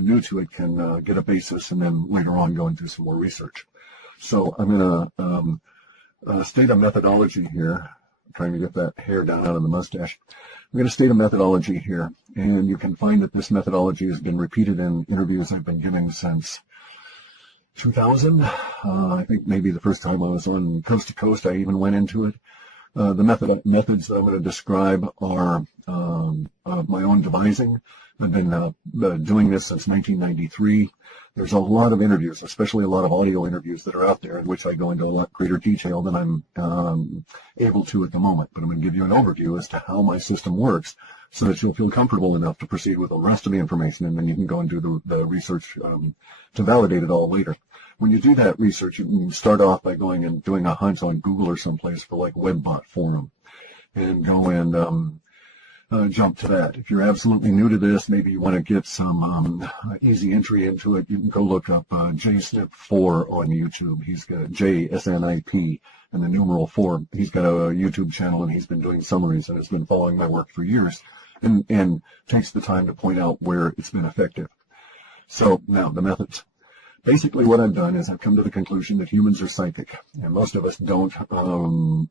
new to it can get a basis and then later on go and do some more research. So I'm going to state a methodology here. I'm trying to get that hair down out of the mustache. I'm going to state a methodology here, and you can find that this methodology has been repeated in interviews I've been giving since 2000. I think maybe the first time I was on Coast to Coast, I even went into it. The methods that I'm going to describe are my own devising. I've been doing this since 1993. There's a lot of interviews, especially a lot of audio interviews that are out there in which I go into a lot greater detail than I'm able to at the moment. But I'm going to give you an overview as to how my system works so that you'll feel comfortable enough to proceed with the rest of the information, and then you can go and do the research to validate it all later. When you do that research, you can start off by going and doing a hunt on Google or someplace for like Webbot forum and go and jump to that. If you're absolutely new to this, maybe you want to get some easy entry into it, you can go look up JSNIP4 on YouTube. He's got JSNIP and the numeral 4. He's got a YouTube channel, and he's been doing summaries and has been following my work for years and takes the time to point out where it's been effective. So now the methods. Basically what I've done is I've come to the conclusion that humans are psychic, and most of us don't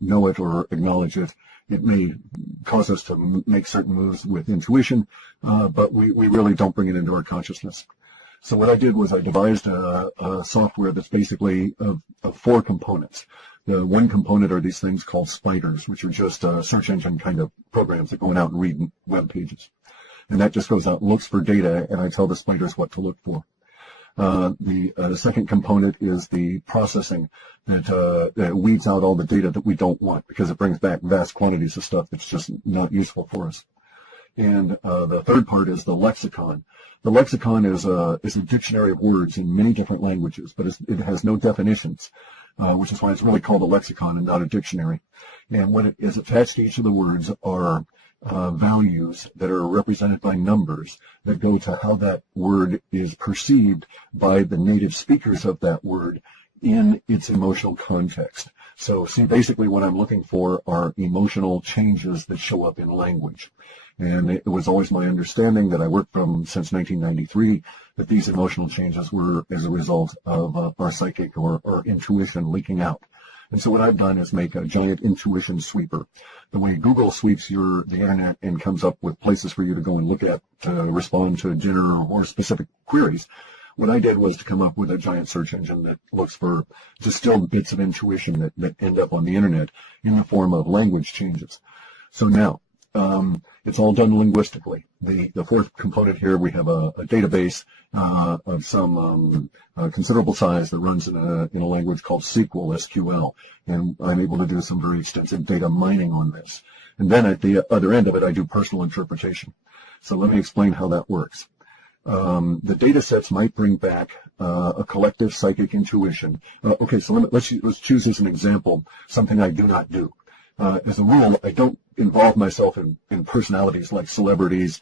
know it or acknowledge it. It may cause us to make certain moves with intuition, but we really don't bring it into our consciousness. So what I did was I devised a software that's basically of 4 components. The one component are these things called spiders, which are just search engine kind of programs that go out and read web pages. And that just goes out and looks for data, and I tell the spiders what to look for. The second component is the processing that weeds out all the data that we don't want, because it brings back vast quantities of stuff that's just not useful for us. And the third part is the lexicon. The lexicon is a dictionary of words in many different languages, but it has no definitions, which is why it's really called a lexicon and not a dictionary. And what it is attached to each of the words are values that are represented by numbers that go to how that word is perceived by the native speakers of that word in its emotional context. So see, basically what I'm looking for are emotional changes that show up in language. And it was always my understanding that I worked from since 1993 that these emotional changes were as a result of our psychic or intuition leaking out. And so what I've done is make a giant intuition sweeper. The way Google sweeps the internet and comes up with places for you to go and look at to respond to general or specific queries, what I did was to come up with a giant search engine that looks for distilled bits of intuition that end up on the internet in the form of language changes. So now, it's all done linguistically. The fourth component here, we have a database of some considerable size that runs in a language called SQL, and I'm able to do some very extensive data mining on this. And then at the other end of it, I do personal interpretation. So let me explain how that works. The data sets might bring back a collective psychic intuition. Okay, so let's choose as an example something I do not do. As a rule, I don't involve myself in personalities like celebrities,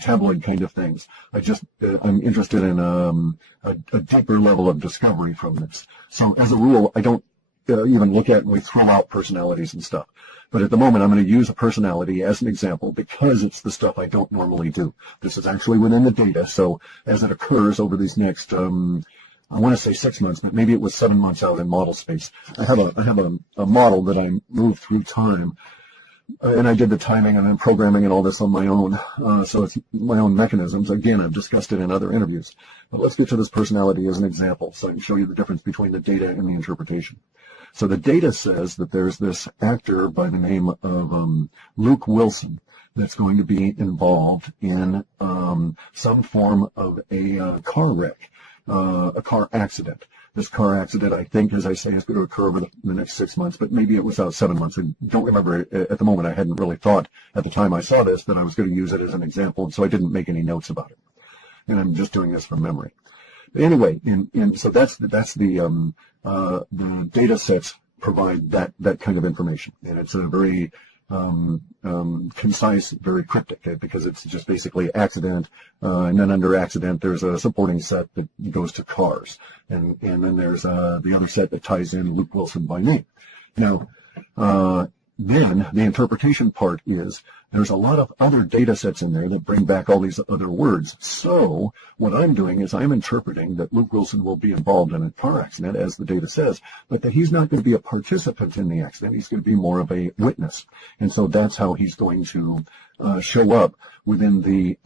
tabloid kind of things. I'm interested in a deeper level of discovery from this. So as a rule, I don't even look at and we throw out personalities and stuff. But at the moment, I'm going to use a personality as an example because it's the stuff I don't normally do. This is actually within the data, so as it occurs over these next I want to say 6 months, but maybe it was 7 months out in model space. I have a model that I moved through time, and I did the timing and then programming and all this on my own. So it's my own mechanisms. Again, I've discussed it in other interviews. But let's get to this personality as an example so I can show you the difference between the data and the interpretation. So the data says that there's this actor by the name of Luke Wilson that's going to be involved in some form of a car wreck. A car accident. This car accident, I think, as I say, is going to occur over the next 6 months, but maybe it was out 7 months. I don't remember at the moment. I hadn't really thought at the time I saw this that I was going to use it as an example, and so I didn't make any notes about it. And I'm just doing this from memory. But anyway, so that's the data sets provide that kind of information, and it's a very concise, very cryptic, because it's just basically accident, and then under accident there's a supporting set that goes to cars, and then there's the other set that ties in Luke Wilson by name. Now, then the interpretation part is there's a lot of other data sets in there that bring back all these other words. So what I'm doing is I'm interpreting that Luke Wilson will be involved in a car accident, as the data says, but that he's not going to be a participant in the accident. He's going to be more of a witness. And so that's how he's going to show up within the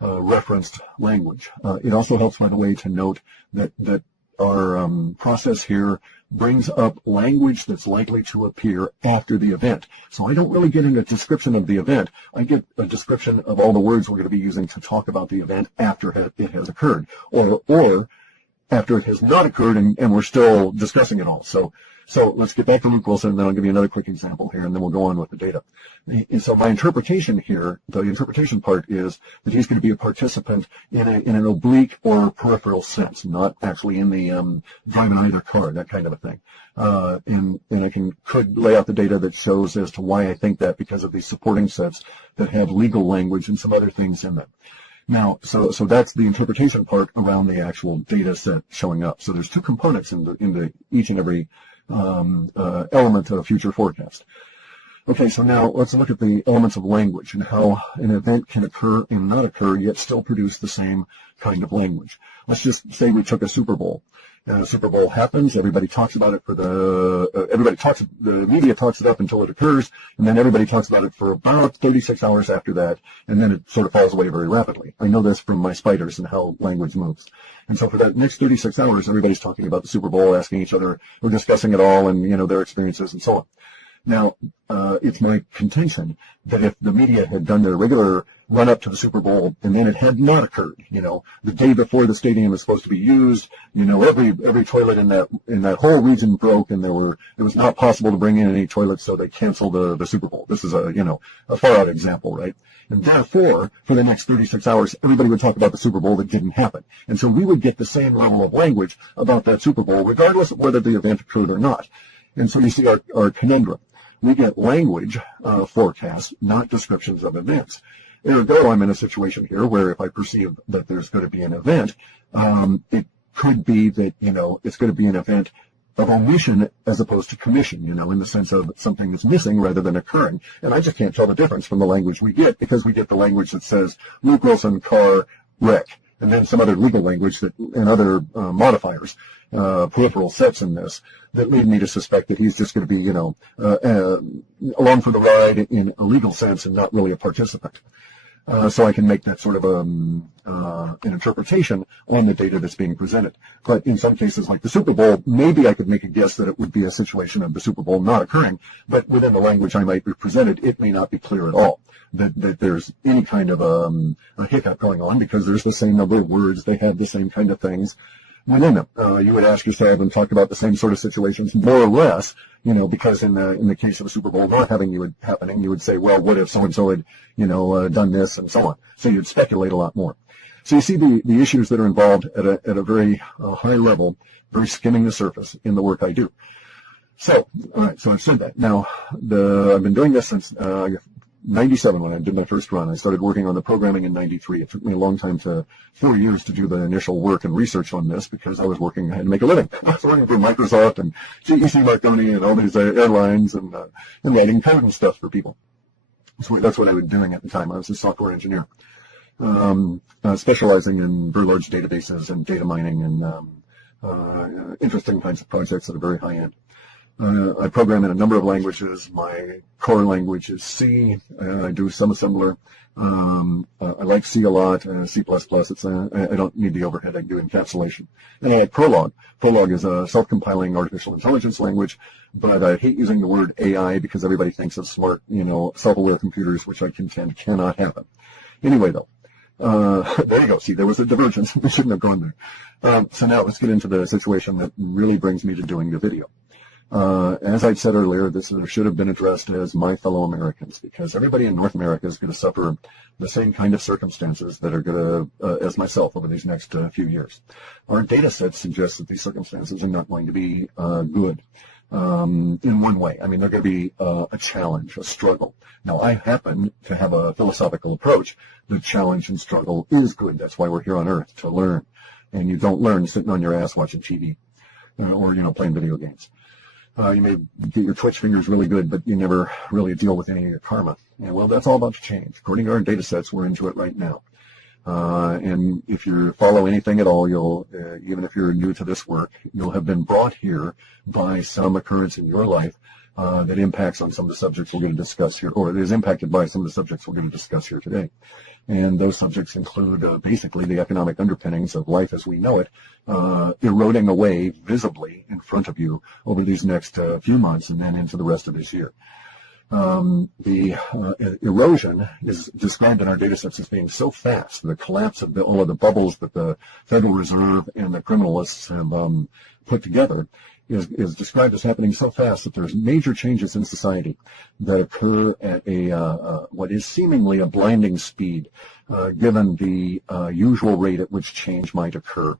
referenced language. It also helps, by the way, to note that our process here brings up language that's likely to appear after the event. So I don't really get into a description of the event. I get a description of all the words we're going to be using to talk about the event after it has occurred, or after it has not occurred and we're still discussing it all. So let's get back to Luke Wilson, and then I'll give you another quick example here, and then we'll go on with the data. And so my interpretation here, the interpretation part, is that he's going to be a participant in an oblique or peripheral sense, not actually in the driving either car, that kind of a thing. And I could lay out the data that shows as to why I think that, because of these supporting sets that have legal language and some other things in them. Now, so that's the interpretation part around the actual data set showing up. So there's two components in each and every element of future forecast. Okay, so now let's look at the elements of language and how an event can occur and not occur, yet still produce the same kind of language. Let's just say we took a Super Bowl. And a Super Bowl happens, everybody talks about it the media talks it up until it occurs, and then everybody talks about it for about 36 hours after that, and then it sort of falls away very rapidly. I know this from my spiders and how language moves. And so for that next 36 hours, everybody's talking about the Super Bowl, asking each other, we're discussing it all, and, their experiences and so on. Now, it's my contention that if the media had done their regular run up to the Super Bowl and then it had not occurred, the day before the stadium was supposed to be used, every toilet in that whole region broke, and it was not possible to bring in any toilets, so they canceled the Super Bowl. This is a far out example, right? And therefore, for the next 36 hours, everybody would talk about the Super Bowl that didn't happen. And so we would get the same level of language about that Super Bowl, regardless of whether the event occurred or not. And so you see our conundrum. We get language forecasts, not descriptions of events. Ergo, I'm in a situation here where if I perceive that there's going to be an event, it could be that, it's going to be an event of omission as opposed to commission, in the sense of something is missing rather than occurring. And I just can't tell the difference from the language we get, because we get the language that says Luke Wilson car wreck, and then some other legal language and other modifiers, peripheral sets in this, that lead me to suspect that he's just going to be, along for the ride in a legal sense and not really a participant. So I can make that sort of an interpretation on the data that's being presented. But in some cases, like the Super Bowl, maybe I could make a guess that it would be a situation of the Super Bowl not occurring, but within the language I might be presented, it may not be clear at all that there's any kind of a hiccup going on, because there's the same number of words, they have the same kind of things within them. You would ask yourself and talk about the same sort of situations, more or less, because in the case of a Super Bowl not happening, you would say, well, what if so-and-so had, done this and so on. So you'd speculate a lot more. So you see the issues that are involved at a very high level, very skimming the surface in the work I do. So, all right, so I've said that. Now, I've been doing this since 97 when I did my first run. I started working on the programming in 93. It took me a long time 4 years to do the initial work and research on this, because I had to make a living. I was working for Microsoft and GEC Marconi and all these airlines and writing code and stuff for people. So that's what I was doing at the time. I was a software engineer, specializing in very large databases and data mining and interesting kinds of projects that are very high end. I program in a number of languages. My core language is C. I do some assembler. I like C a lot. C++. I don't need the overhead. I do encapsulation. And I like Prolog. Prolog is a self-compiling artificial intelligence language, but I hate using the word AI because everybody thinks of smart, self-aware computers, which I contend cannot happen. Anyway, though. There you go. See, there was a divergence. We shouldn't have gone there. So now let's get into the situation that really brings me to doing the video. As I said earlier, this should have been addressed as my fellow Americans, because everybody in North America is going to suffer the same kind of circumstances that are going to, as myself, over these next few years. Our data set suggests that these circumstances are not going to be good in one way. I mean, they're going to be a challenge, a struggle. Now, I happen to have a philosophical approach. The challenge and struggle is good. That's why we're here on Earth, to learn. And you don't learn sitting on your ass watching TV or, playing video games. You may get your twitch fingers really good, but you never really deal with any of your karma. And well, that's all about to change. According to our data sets, we're into it right now. And if you follow anything at all, you'll, even if you're new to this work, you'll have been brought here by some occurrence in your life that impacts on some of the subjects we're going to discuss here, or is impacted by some of the subjects we're going to discuss here today. And those subjects include basically the economic underpinnings of life as we know it, eroding away visibly in front of you over these next few months and then into the rest of this year. The erosion is described in our data sets as being so fast. The collapse of all of the bubbles that the Federal Reserve and the criminalists have put together is described as happening so fast that there's major changes in society that occur at what is seemingly a blinding speed, given the usual rate at which change might occur.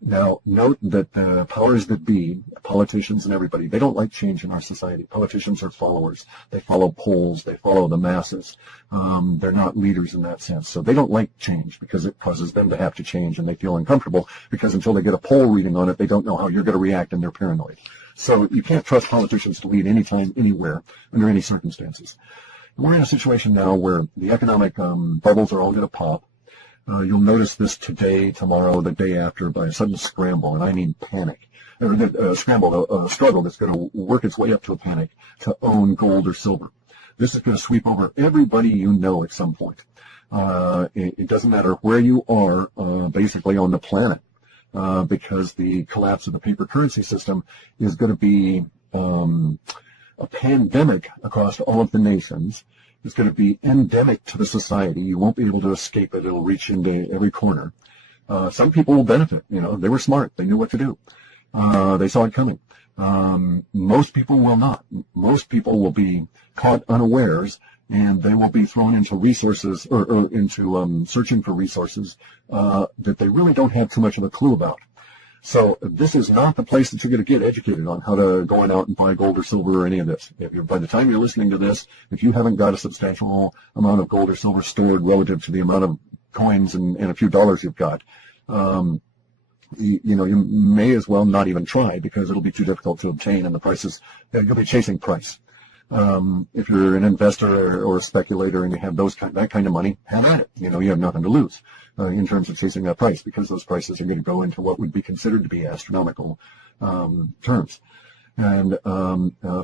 Now, note that the powers that be, politicians and everybody, they don't like change in our society. Politicians are followers. They follow polls. They follow the masses. They're not leaders in that sense. So they don't like change because it causes them to have to change, and they feel uncomfortable because until they get a poll reading on it, they don't know how you're going to react, and they're paranoid. So you can't trust politicians to lead anytime, anywhere, under any circumstances. We're in a situation now where the economic bubbles are all going to pop. You'll notice this today, tomorrow, the day after, by a sudden scramble, and I mean panic. Or a struggle that's going to work its way up to a panic to own gold or silver. This is going to sweep over everybody you know at some point. It doesn't matter where you are, basically on the planet, because the collapse of the paper currency system is going to be a pandemic across all of the nations. It's going to be endemic to the society. You won't be able to escape it. It'll reach into every corner. Some people will benefit. You know, they were smart. They knew what to do. They saw it coming. Most people will not. Most people will be caught unawares, and they will be thrown into resources or into searching for resources that they really don't have too much of a clue about. So this is not the place that you're going to get educated on how to go on out and buy gold or silver or any of this. By the time you're listening to this, if you haven't got a substantial amount of gold or silver stored relative to the amount of coins and a few dollars you've got, you may as well not even try because it'll be too difficult to obtain, and the prices, you'll be chasing price. If you're an investor or a speculator and you have that kind of money, have at it. You have nothing to lose in terms of chasing that price, because those prices are going to go into what would be considered to be astronomical terms. And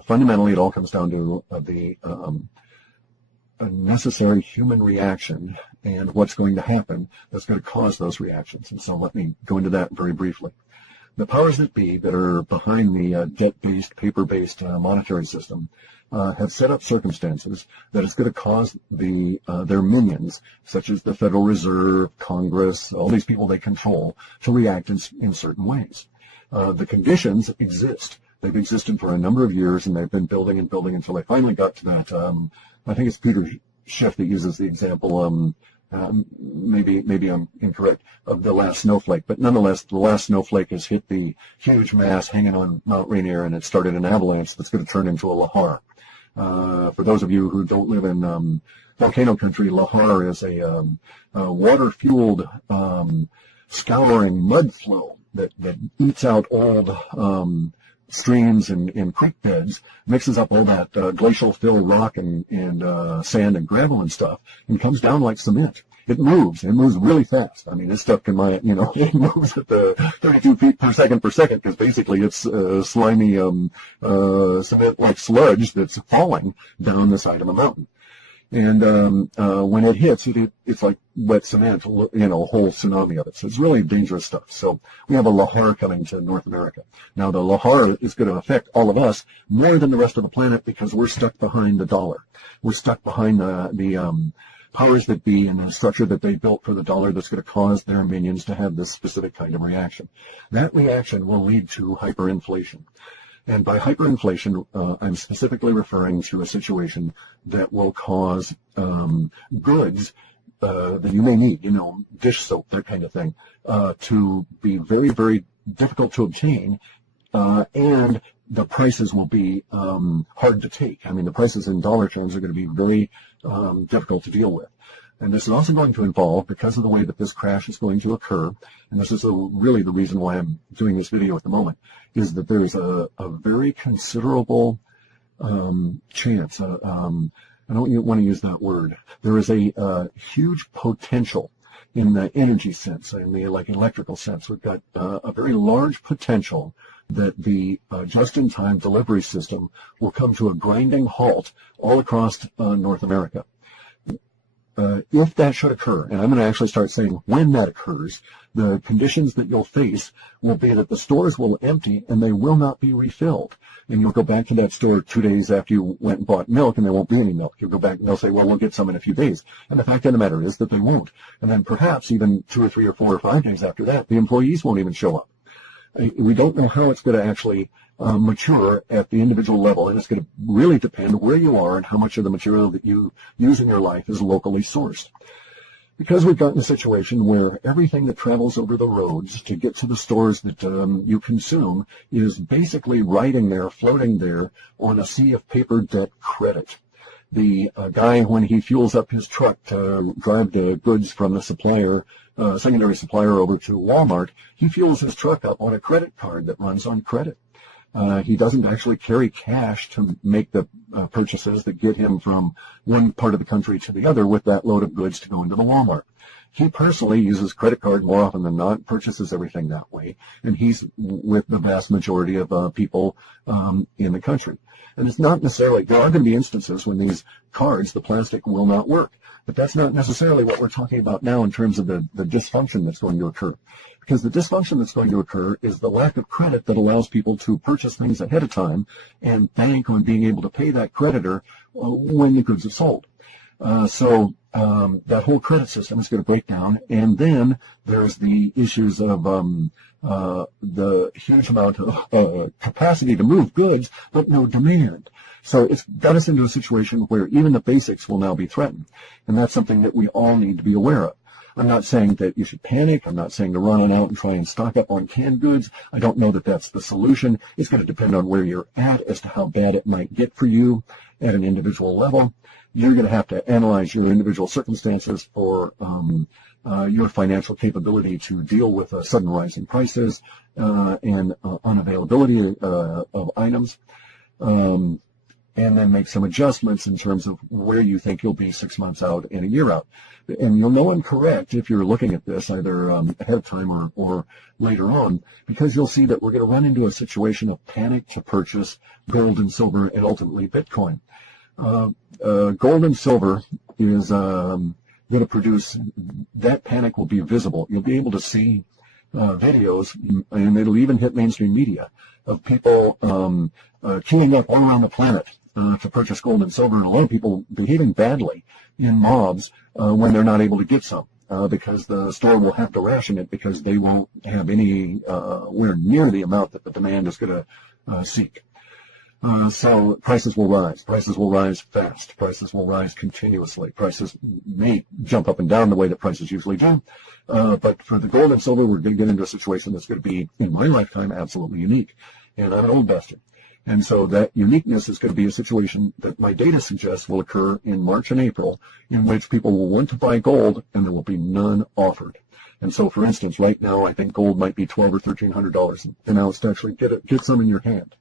fundamentally, it all comes down to a necessary human reaction and what's going to happen that's going to cause those reactions. And so let me go into that very briefly. The powers that be that are behind the debt-based, paper-based monetary system have set up circumstances that is going to cause their minions, such as the Federal Reserve, Congress, all these people they control, to react in certain ways. The conditions exist. They've existed for a number of years, and they've been building and building until they finally got to that. I think it's Peter Schiff that uses the example. Maybe I'm incorrect, of the last snowflake, but nonetheless, the last snowflake has hit the huge mass hanging on Mount Rainier, and it started an avalanche that's going to turn into a lahar. For those of you who don't live in volcano country, lahar is a water-fueled scouring mud flow that eats out old streams and creek beds, mixes up all that glacial fill rock and sand and gravel and stuff, and comes down like cement. It moves really fast. I mean, this stuff can, it moves at the 32 feet per second because basically it's slimy cement-like sludge that's falling down the side of a mountain. And when it hits, it's like wet cement, a whole tsunami of it. So it's really dangerous stuff. So we have a lahar coming to North America. Now, the lahar is going to affect all of us more than the rest of the planet because we're stuck behind the dollar. We're stuck behind the powers that be and the structure that they built for the dollar that's going to cause their minions to have this specific kind of reaction. That reaction will lead to hyperinflation. And by hyperinflation, I'm specifically referring to a situation that will cause goods that you may need, dish soap, that kind of thing, to be very, very difficult to obtain, and the prices will be hard to take. I mean, the prices in dollar terms are going to be very difficult to deal with. And this is also going to involve, because of the way that this crash is going to occur, and this is really the reason why I'm doing this video at the moment, is that there's a very considerable chance, I don't want to use that word, there is a huge potential in the energy sense, in the electrical sense. We've got a very large potential that the just-in-time delivery system will come to a grinding halt all across North America. If that should occur, and I'm going to actually start saying when that occurs, the conditions that you'll face will be that the stores will empty and they will not be refilled. And you'll go back to that store 2 days after you went and bought milk and there won't be any milk. You'll go back and they'll say, well, we'll get some in a few days. And the fact of the matter is that they won't. And then perhaps even 2 or 3 or 4 or 5 days after that, the employees won't even show up. We don't know how it's going to actually mature at the individual level, and it's going to really depend where you are and how much of the material that you use in your life is locally sourced. Because we've gotten a situation where everything that travels over the roads to get to the stores that you consume is basically riding there, floating there on a sea of paper debt credit. The guy, when he fuels up his truck to drive the goods from the supplier, secondary supplier over to Walmart, he fuels his truck up on a credit card that runs on credit. He doesn't actually carry cash to make the purchases that get him from one part of the country to the other with that load of goods to go into the Walmart. He personally uses credit card more often than not, purchases everything that way, and he's with the vast majority of people in the country. And it's not necessarily, there are going to be instances when these cards, the plastic, will not work. But that's not necessarily what we're talking about now in terms of the dysfunction that's going to occur. Because the dysfunction that's going to occur is the lack of credit that allows people to purchase things ahead of time and bank on being able to pay that creditor when the goods are sold. So that whole credit system is going to break down. And then there's the issues of the huge amount of capacity to move goods, but no demand. So it's got us into a situation where even the basics will now be threatened. And that's something that we all need to be aware of. I'm not saying that you should panic. I'm not saying to run on out and try and stock up on canned goods. I don't know that that's the solution. It's going to depend on where you're at as to how bad it might get for you at an individual level. You're going to have to analyze your individual circumstances for your financial capability to deal with a sudden rise in prices and unavailability of items. And then make some adjustments in terms of where you think you'll be 6 months out and a year out. And you'll know I'm correct if you're looking at this either ahead of time or later on, because you'll see that we're going to run into a situation of panic to purchase gold and silver and ultimately Bitcoin. Gold and silver is going to produce, that panic will be visible. You'll be able to see videos, and it'll even hit mainstream media, of people queuing up all around the planet to purchase gold and silver, and a lot of people behaving badly in mobs when they're not able to get some because the store will have to ration it because they won't have anywhere near the amount that the demand is going to seek. So prices will rise. Prices will rise fast. Prices will rise continuously. Prices may jump up and down the way that prices usually do. But for the gold and silver, we're going to get into a situation that's going to be, in my lifetime, absolutely unique. And I'm an old bastard. And so that uniqueness is going to be a situation that my data suggests will occur in March and April, in which people will want to buy gold and there will be none offered. And so, for instance, right now, I think gold might be $1,200 or $1,300 an ounce to actually get some in your hand.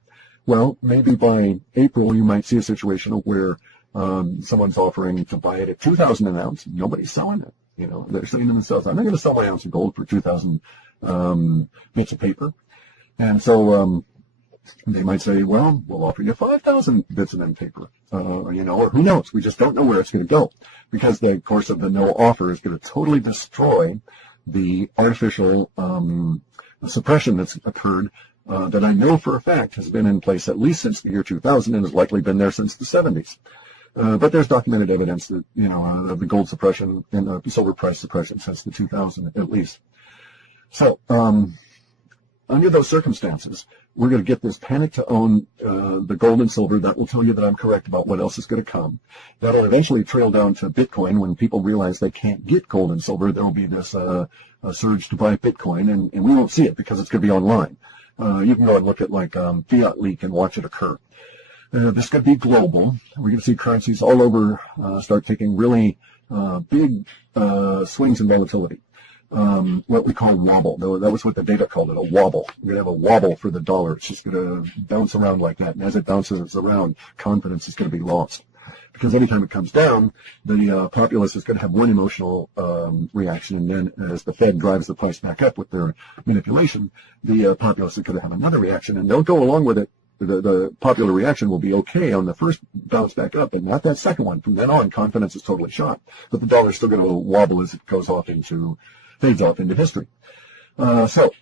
Well, maybe by April, you might see a situation where someone's offering to buy it at $2,000 an ounce. Nobody's selling it. You know, they're saying to themselves, I'm not going to sell my ounce of gold for 2,000 bits of paper. And so they might say, well, we'll offer you 5,000 bits of them paper, or who knows? We just don't know where it's going to go, because the course of the no offer is going to totally destroy the artificial suppression that's occurred that I know for a fact has been in place at least since the year 2000 and has likely been there since the 70s. But there's documented evidence that, of the gold suppression and the silver price suppression since the 2000 at least. So, under those circumstances, we're going to get this panic to own the gold and silver. That will tell you that I'm correct about what else is going to come. That'll eventually trail down to Bitcoin. When people realize they can't get gold and silver, there will be this surge to buy Bitcoin, and we won't see it because it's going to be online. You can go and look at Fiat Leak and watch it occur. This could be global. We're going to see currencies all over start taking really big swings in volatility. What we call wobble. That was what the data called it, a wobble. We're going to have a wobble for the dollar. It's just going to bounce around like that. And as it bounces around, confidence is going to be lost. Because anytime it comes down, the populace is going to have one emotional reaction, and then as the Fed drives the price back up with their manipulation, the populace is going to have another reaction, and they'll go along with it. The popular reaction will be okay on the first bounce back up, but not that second one. From then on, confidence is totally shot. But the dollar's still going to wobble as it fades off into history. So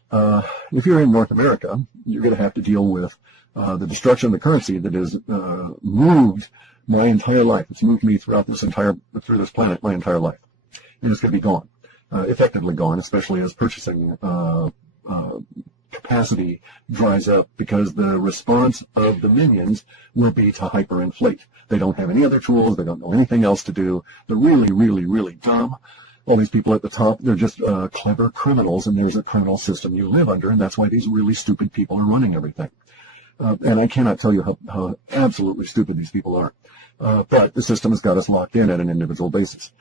if you're in North America, you're going to have to deal with the destruction of the currency that has moved my entire life. It's moved me through this planet my entire life. And it's going to be gone, effectively gone, especially as purchasing capacity dries up, because the response of the minions will be to hyperinflate. They don't have any other tools. They don't know anything else to do. They're really, really, really dumb. All these people at the top, they're just clever criminals, and there's a criminal system you live under, and that's why these really stupid people are running everything. And I cannot tell you how absolutely stupid these people are. But the system has got us locked in at an individual basis.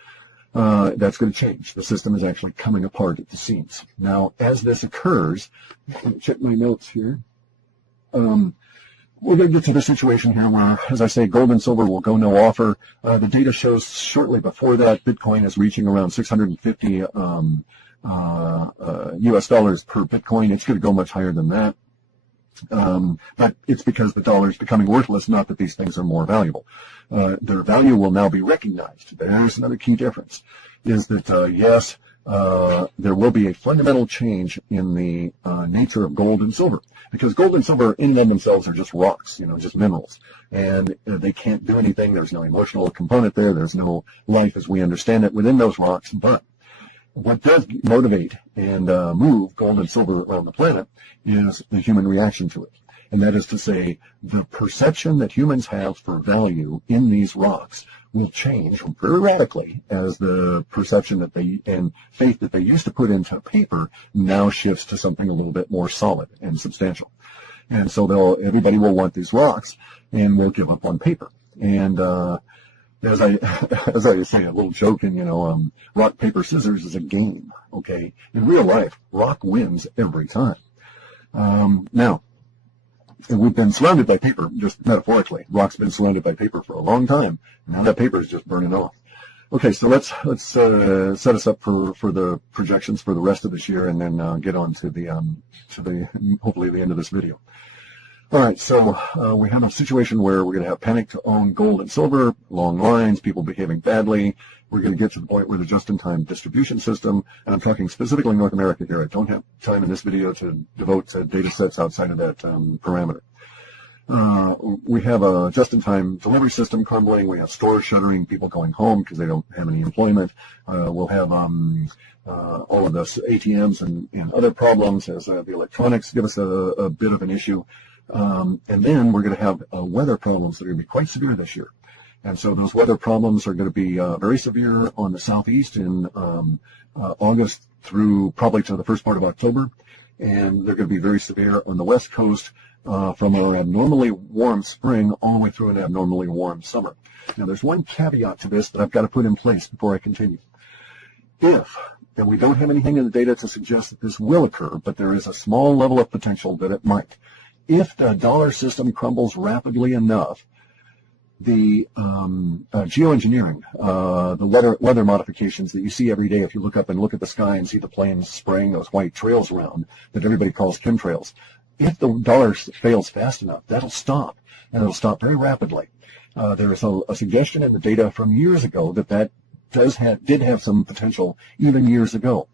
That's going to change. The system is actually coming apart at the seams. Now, as this occurs, let me check my notes here. We're going to get to the situation here where, as I say, gold and silver will go no offer. The data shows shortly before that, Bitcoin is reaching around 650 US dollars per Bitcoin. It's going to go much higher than that. But it's because the dollar is becoming worthless, not that these things are more valuable. Their value will now be recognized. There's another key difference, is that, yes, there will be a fundamental change in the nature of gold and silver, because gold and silver in and of themselves are just rocks, just minerals, and they can't do anything. There's no emotional component there. There's no life as we understand it within those rocks. But what does motivate and move gold and silver around the planet is the human reaction to it. And that is to say, the perception that humans have for value in these rocks will change very radically as the perception that and faith that they used to put into paper now shifts to something a little bit more solid and substantial. And so everybody will want these rocks and will give up on paper. And as I say, a little joking, rock, paper, scissors is a game, okay? In real life, rock wins every time. Now, we've been surrounded by paper, just metaphorically. Rock's been surrounded by paper for a long time. Now that paper is just burning off. Okay, so let's set us up for the projections for the rest of this year, and then get on to the hopefully the end of this video. All right, so we have a situation where we're going to have panic to own gold and silver, long lines, people behaving badly. We're going to get to the point where the just-in-time distribution system, and I'm talking specifically North America here. I don't have time in this video to devote to data sets outside of that parameter. We have a just-in-time delivery system crumbling. We have stores shuttering, people going home because they don't have any employment. We'll have all of this ATMs and other problems as the electronics give us a bit of an issue. And then we're going to have weather problems that are going to be quite severe this year. And so those weather problems are going to be very severe on the southeast in August through probably to the first part of October. And they're going to be very severe on the west coast from our abnormally warm spring all the way through an abnormally warm summer. Now, there's one caveat to this that I've got to put in place before I continue. And we don't have anything in the data to suggest that this will occur, but there is a small level of potential that it might. If the dollar system crumbles rapidly enough, the geoengineering, the weather modifications that you see every day if you look up and look at the sky and see the planes spraying those white trails around that everybody calls chemtrails, if the dollar fails fast enough, that'll stop, and it'll stop very rapidly. There is a suggestion in the data from years ago that did have some potential even years ago.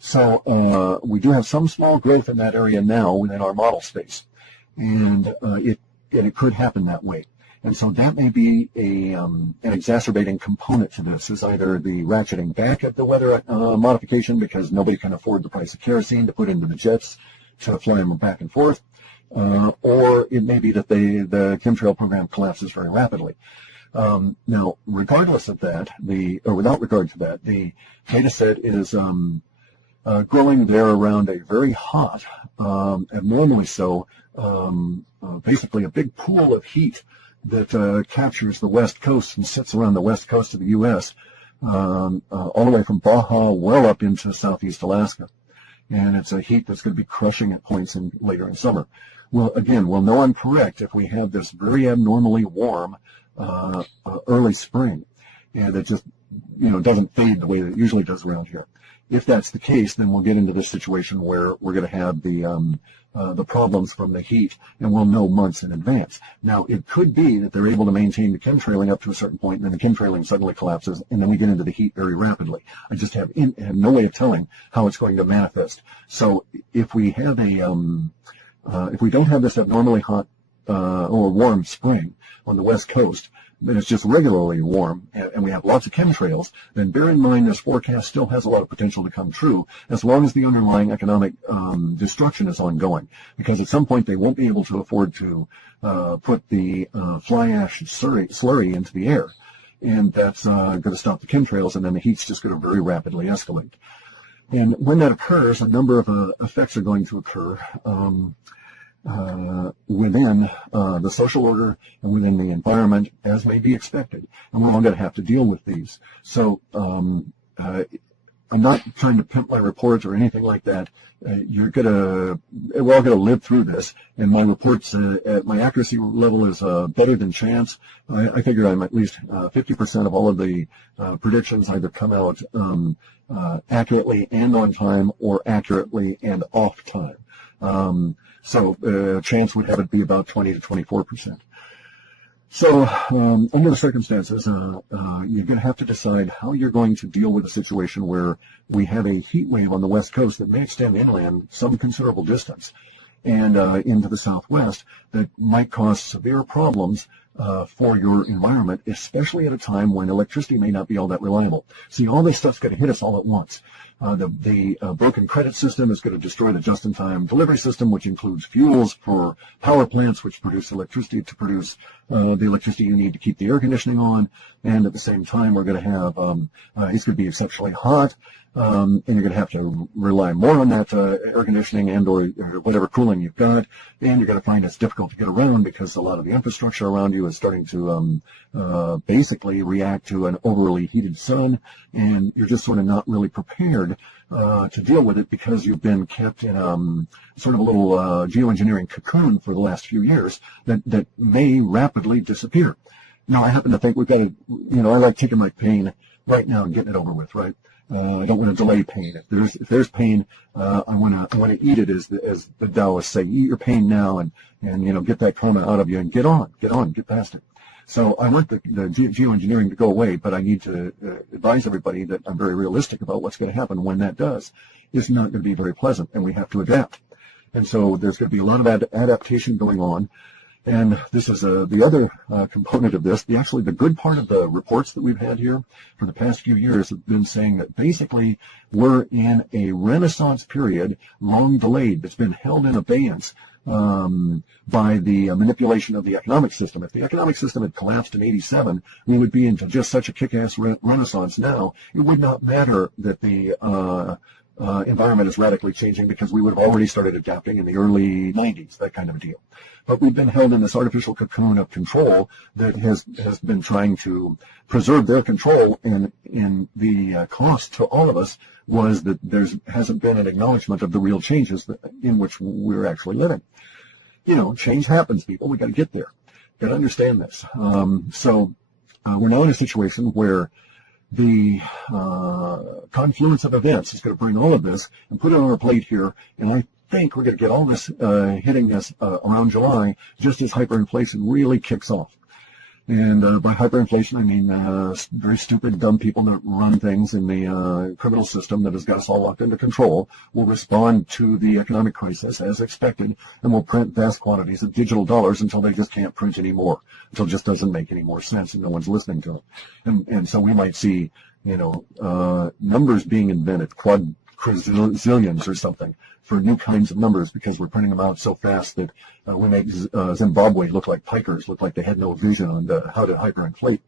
So we do have some small growth in that area now within our model space, and it could happen that way. And so that may be an exacerbating component to this, is either the ratcheting back of the weather modification because nobody can afford the price of kerosene to put into the jets to fly them back and forth, or it may be that the chemtrail program collapses very rapidly. Now, regardless of that, or without regard to that, the data set is growing there around a very hot, abnormally so, basically a big pool of heat that captures the west coast and sits around the west coast of the U.S. all the way from Baja well up into southeast Alaska. And it's a heat that's going to be crushing at points later in summer. Well, again, we'll know I'm correct if we have this very abnormally warm early spring, and it just doesn't fade the way that it usually does around here. If that's the case, then we'll get into this situation where we're going to have the problems from the heat, and we'll know months in advance. Now, it could be that they're able to maintain the chemtrailing up to a certain point, and then the chemtrailing suddenly collapses, and then we get into the heat very rapidly. I just have no way of telling how it's going to manifest. So if we have if we don't have this abnormally hot or warm spring on the west coast, then it's just regularly warm, and we have lots of chemtrails, then bear in mind this forecast still has a lot of potential to come true as long as the underlying economic destruction is ongoing. Because at some point they won't be able to afford to put the fly ash slurry into the air. And that's going to stop the chemtrails, and then the heat's just going to very rapidly escalate. And when that occurs, a number of effects are going to occur within the social order and within the environment, as may be expected. And we're all going to have to deal with these. So I'm not trying to pimp my report or anything like that. We're all going to live through this. And my reports, my accuracy level is better than chance. I figure I'm at least 50% of all of the predictions either come out accurately and on time, or accurately and off time. So chance would have it be about 20 to 24%. So under the circumstances, you're going to have to decide how you're going to deal with a situation where we have a heat wave on the west coast that may extend inland some considerable distance and into the southwest that might cause severe problems for your environment, especially at a time when electricity may not be all that reliable. See, all this stuff's going to hit us all at once. The broken credit system is going to destroy the just-in-time delivery system, which includes fuels for power plants, which produce electricity to produce the electricity you need to keep the air conditioning on. And at the same time, we're going to have it's going to be exceptionally hot, and you're going to have to rely more on that air conditioning and or whatever cooling you've got. And you're going to find it's difficult to get around because a lot of the infrastructure around you is starting to basically react to an overly heated sun, and you're just sort of not really prepared to deal with it because you've been kept in sort of a little geoengineering cocoon for the last few years that may rapidly disappear. Now, I happen to think we've got to, I like taking my pain right now and getting it over with, right? I don't want to delay pain. If there's pain, I want to eat it, as the Taoists say. Eat your pain now, and get that karma out of you, and get past it. So I want the geoengineering to go away, but I need to advise everybody that I'm very realistic about what's going to happen when that does. It's not going to be very pleasant, and we have to adapt. And so there's going to be a lot of adaptation going on. And this is the other component of this. The good part of the reports that we've had here for the past few years have been saying that basically we're in a renaissance period, long delayed, that's been held in abeyance by the manipulation of the economic system. If the economic system had collapsed in '87, we would be into just such a kick-ass renaissance now. It would not matter that the environment is radically changing, because we would have already started adapting in the early 90s, that kind of a deal. But we've been held in this artificial cocoon of control that has been trying to preserve their control, and the cost to all of us was that hasn't been an acknowledgement of the real changes in which we're actually living. Change happens, people. We got to get there. Got to understand this. So we're now in a situation where the confluence of events is going to bring all of this and put it on our plate here, and I think we're going to get all this hitting us around July, just as hyperinflation really kicks off. And by hyperinflation, I mean very stupid, dumb people that run things in the criminal system that has got us all locked into control will respond to the economic crisis as expected, and will print vast quantities of digital dollars until they just can't print anymore, until it just doesn't make any more sense and no one's listening to them. And so we might see, numbers being invented, quadrillions or something, for new kinds of numbers, because we're printing them out so fast that we make Zimbabwe look like pikers, look like they had no vision on how to hyperinflate.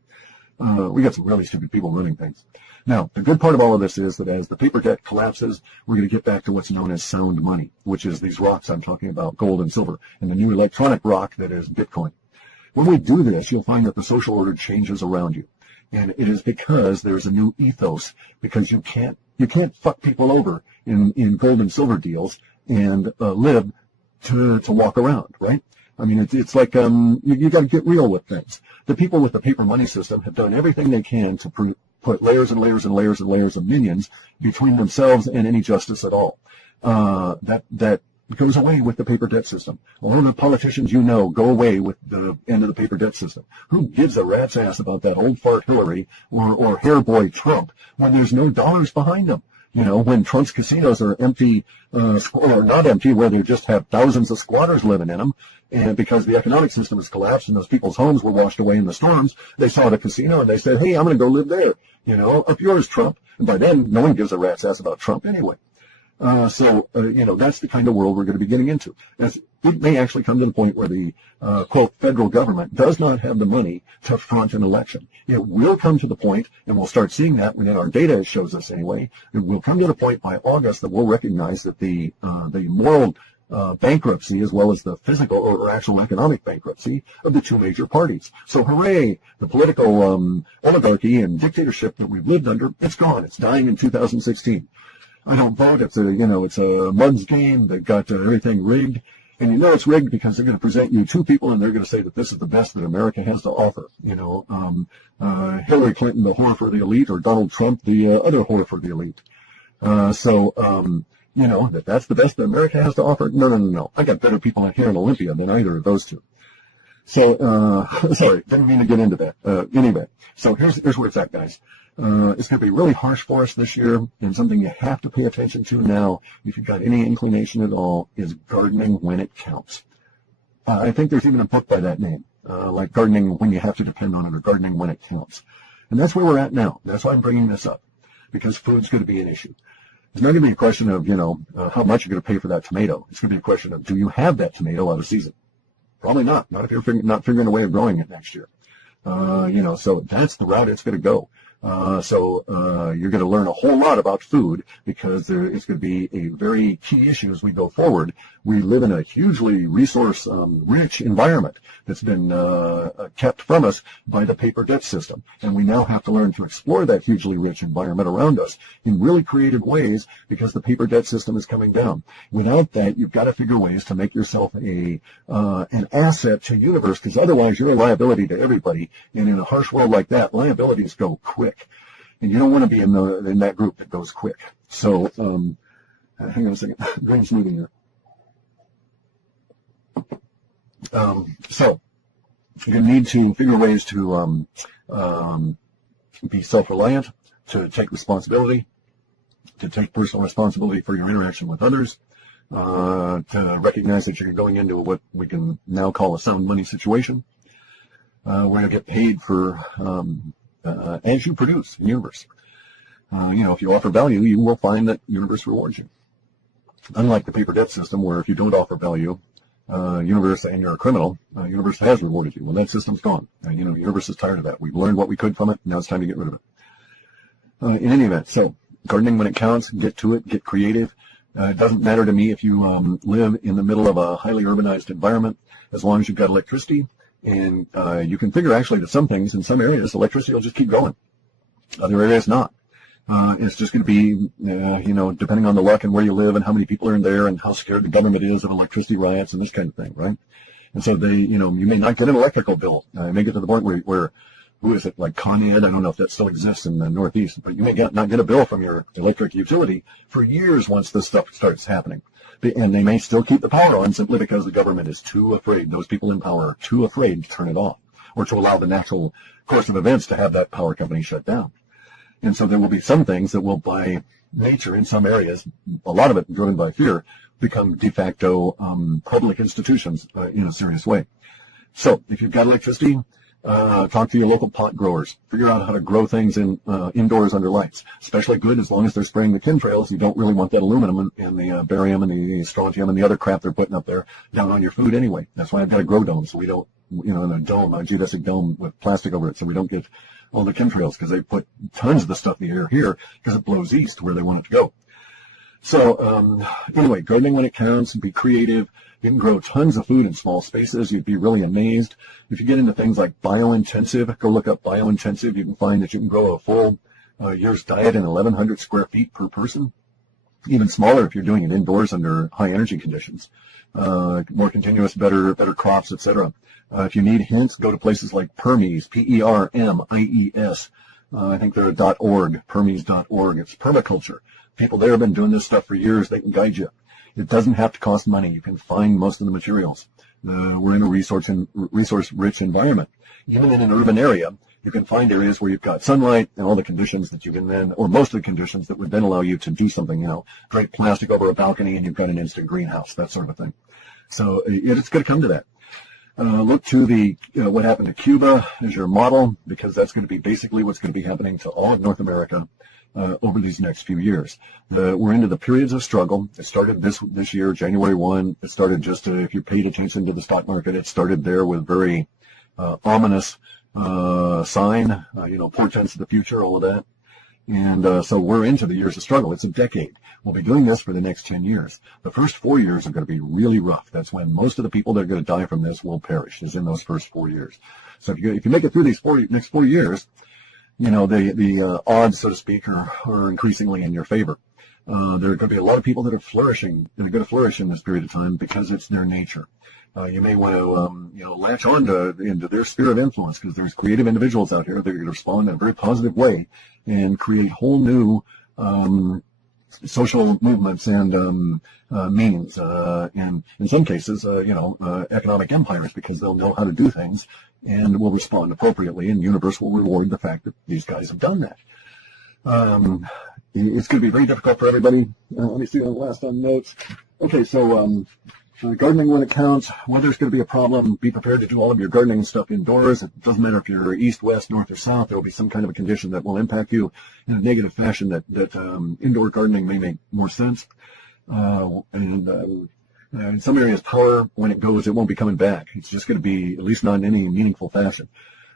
We got some really stupid people running things. Now, the good part of all of this is that as the paper debt collapses, we're going to get back to what's known as sound money, which is these rocks I'm talking about, gold and silver, and the new electronic rock that is Bitcoin. When we do this, you'll find that the social order changes around you. And it is because there's a new ethos, because you can't fuck people over in gold and silver deals and live to walk around, right? I mean, it's like you got to get real with things. The people with the paper money system have done everything they can to put layers and layers and layers and layers of minions between themselves and any justice at all. That goes away with the paper debt system. All of the politicians go away with the end of the paper debt system. Who gives a rat's ass about that old fart Hillary or hair boy Trump when there's no dollars behind them? You know, when Trump's casinos are empty, or not empty, where they just have thousands of squatters living in them, and because the economic system has collapsed and those people's homes were washed away in the storms, they saw the casino and they said, hey, I'm going to go live there. You know, up yours, Trump. And by then, no one gives a rat's ass about Trump anyway. That's the kind of world we're going to be getting into. As it may actually come to the point where the, quote, federal government does not have the money to front an election. It will come to the point, and we'll start seeing that within our data shows us anyway, it will come to the point by August that we'll recognize that the moral bankruptcy as well as the physical or actual economic bankruptcy of the two major parties. So hooray, the political oligarchy and dictatorship that we've lived under, it's gone. It's dying in 2016. I don't vote. It's a mud's game. They've got everything rigged. And you know it's rigged because they're going to present you two people and they're going to say that this is the best that America has to offer. You know, Hillary Clinton, the whore for the elite, or Donald Trump, the other whore for the elite. You know, that's the best that America has to offer. No. I got better people here in Olympia than either of those two. So, sorry, didn't mean to get into that. Anyway, so here's where it's at, guys. It's going to be really harsh for us this year, and something you have to pay attention to now, if you've got any inclination at all, is gardening when it counts. I think there's even a book by that name, like Gardening When You Have to Depend on It, or Gardening When It Counts. And that's where we're at now. That's why I'm bringing this up, because food's going to be an issue. It's not going to be a question of, how much you're going to pay for that tomato. It's going to be a question of, do you have that tomato out of season? Probably not. Not if you're not figuring a way of growing it next year. So that's the route it's going to go. You're going to learn a whole lot about food because it's going to be a very key issue as we go forward. We live in a hugely resource-rich environment that's been kept from us by the paper debt system. And we now have to learn to explore that hugely rich environment around us in really creative ways because the paper debt system is coming down. Without that, you've got to figure ways to make yourself an asset to the universe, because otherwise you're a liability to everybody. And in a harsh world like that, liabilities go quick. And you don't want to be in that group that goes quick. So, hang on a second. Brain's moving here. So you need to figure ways to be self-reliant, to take responsibility, to take personal responsibility for your interaction with others, to recognize that you're going into what we can now call a sound money situation, where you get paid for as you produce in the universe. If you offer value, you will find that universe rewards you. Unlike the paper debt system, where if you don't offer value, universe and you're a criminal, universe has rewarded you. Well, that system's gone. Universe is tired of that. We've learned what we could from it. Now it's time to get rid of it. In any event, so gardening when it counts, get to it, get creative. It doesn't matter to me if you live in the middle of a highly urbanized environment, as long as you've got electricity. And you can figure actually that some things in some areas, electricity will just keep going. Other areas not. It's just going to be, depending on the luck and where you live and how many people are in there and how scared the government is of electricity riots and this kind of thing, right? And so you may not get an electrical bill. It may get to the point where who is it, like Con Ed? I don't know if that still exists in the Northeast, but you may not get a bill from your electric utility for years once this stuff starts happening. And they may still keep the power on simply because the government is too afraid, those people in power are too afraid to turn it off or to allow the natural course of events to have that power company shut down. And so there will be some things that will, by nature in some areas, a lot of it driven by fear, become de facto public institutions in a serious way. So if you've got electricity, talk to your local pot growers. Figure out how to grow things indoors under lights. Especially good as long as they're spraying the chemtrails. You don't really want that aluminum and the barium and the strontium and the other crap they're putting up there down on your food anyway. That's why I've got a grow dome, so we don't, in a dome, a geodesic dome with plastic over it, so we don't get all the chemtrails, because they put tons of the stuff in the air here because it blows east where they want it to go. So anyway, gardening when it counts, be creative. You can grow tons of food in small spaces. You'd be really amazed. If you get into things like biointensive, go look up biointensive. You can find that you can grow a full year's diet in 1,100 square feet per person. Even smaller if you're doing it indoors under high energy conditions. More continuous, better crops, etc. If you need hints, go to places like Permies, P-E-R-M-I-E-S. I think they're .org, Permies.org. It's permaculture. People there have been doing this stuff for years. They can guide you. It doesn't have to cost money. You can find most of the materials. We're in a resource-rich environment. Even in an urban area, you can find areas where you've got sunlight and all the conditions that you can then, or most of the conditions that would then allow you to do something, drape plastic over a balcony and you've got an instant greenhouse, that sort of thing. So it's going to come to that. Look to what happened to Cuba as your model, because that's going to be basically what's going to be happening to all of North America over these next few years. We're into the periods of struggle. It started this year, January 1. It started just if you paid attention to the stock market, it started there with very ominous sign, portents of the future, all of that. And so we're into the years of struggle. It's a decade. We'll be doing this for the next 10 years. The first 4 years are going to be really rough. That's when most of the people that are going to die from this will perish, is in those first 4 years. So if you make it through these next 4 years, the odds, so to speak, are increasingly in your favor. There are going to be a lot of people that are flourishing, that are going to flourish in this period of time because it's their nature. You may want to, latch on into their sphere of influence, because there's creative individuals out here that are going to respond in a very positive way and create whole new social movements and meanings, and in some cases, economic empires, because they'll know how to do things and will respond appropriately, and the universe will reward the fact that these guys have done that. It's going to be very difficult for everybody. Let me see the last on notes. Okay, so gardening when it counts. Weather's going to be a problem. Be prepared to do all of your gardening stuff indoors. It doesn't matter if you're east, west, north, or south. There will be some kind of a condition that will impact you in a negative fashion that indoor gardening may make more sense. In some areas, power, when it goes, it won't be coming back. It's just going to be, at least not in any meaningful fashion.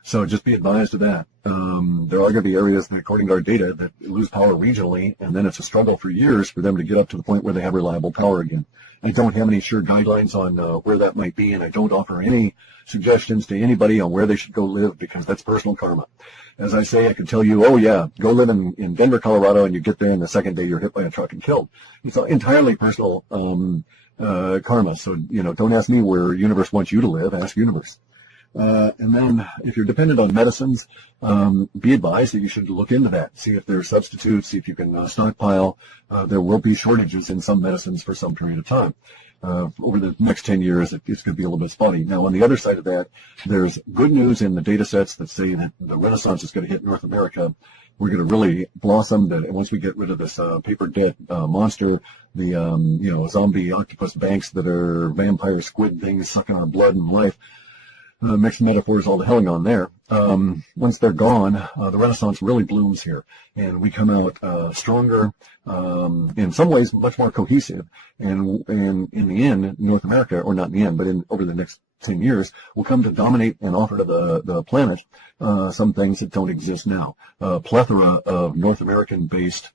So just be advised of that. There are going to be areas that, according to our data, that lose power regionally, and then it's a struggle for years for them to get up to the point where they have reliable power again. I don't have any sure guidelines on where that might be, and I don't offer any suggestions to anybody on where they should go live, because that's personal karma. As I say, I can tell you, oh yeah, go live in Denver, Colorado, and you get there, and the second day you're hit by a truck and killed. It's entirely personal karma. So, don't ask me where universe wants you to live. Ask universe. And then if you're dependent on medicines, be advised that you should look into that. See if there are substitutes, see if you can stockpile. There will be shortages in some medicines for some period of time. Over the next 10 years, it's going to be a little bit spotty. Now, on the other side of that, there's good news in the data sets that say that the Renaissance is going to hit North America. We're going to really blossom. That once we get rid of this paper debt monster, the zombie octopus banks that are vampire squid things sucking our blood and life. Mixed metaphors all the helling on there. Once they're gone, the Renaissance really blooms here, and we come out stronger, in some ways much more cohesive, and in the end, North America, or not in the end, but over the next 10 years, will come to dominate and offer to the planet some things that don't exist now. A plethora of North American-based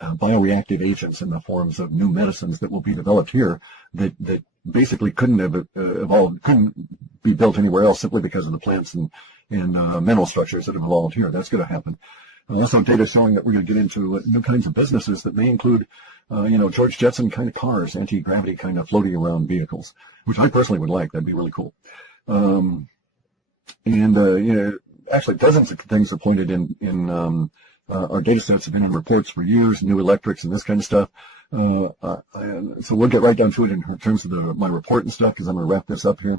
bioreactive agents in the forms of new medicines that will be developed here that basically couldn't have evolved, couldn't be built anywhere else, simply because of the plants and mineral structures that have evolved here. That's going to happen. Also, data showing that we're going to get into new kinds of businesses that may include, George Jetson kind of cars, anti-gravity kind of floating around vehicles, which I personally would like. That'd be really cool. Actually, dozens of things are pointed in our data sets have been in reports for years, new electrics and this kind of stuff. So we'll get right down to it in terms of my report and stuff, because I'm going to wrap this up here.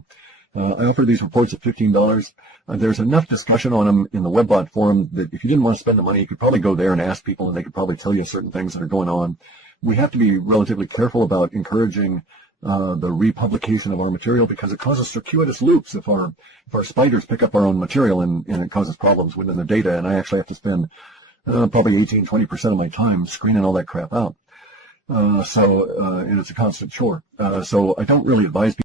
I offer these reports at $15. There's enough discussion on them in the Webbot forum that if you didn't want to spend the money, you could probably go there and ask people, and they could probably tell you certain things that are going on. We have to be relatively careful about encouraging the republication of our material, because it causes circuitous loops if our spiders pick up our own material, and it causes problems within the data, and I actually have to spend probably 18-20% of my time screening all that crap out. And it's a constant chore. So I don't really advise people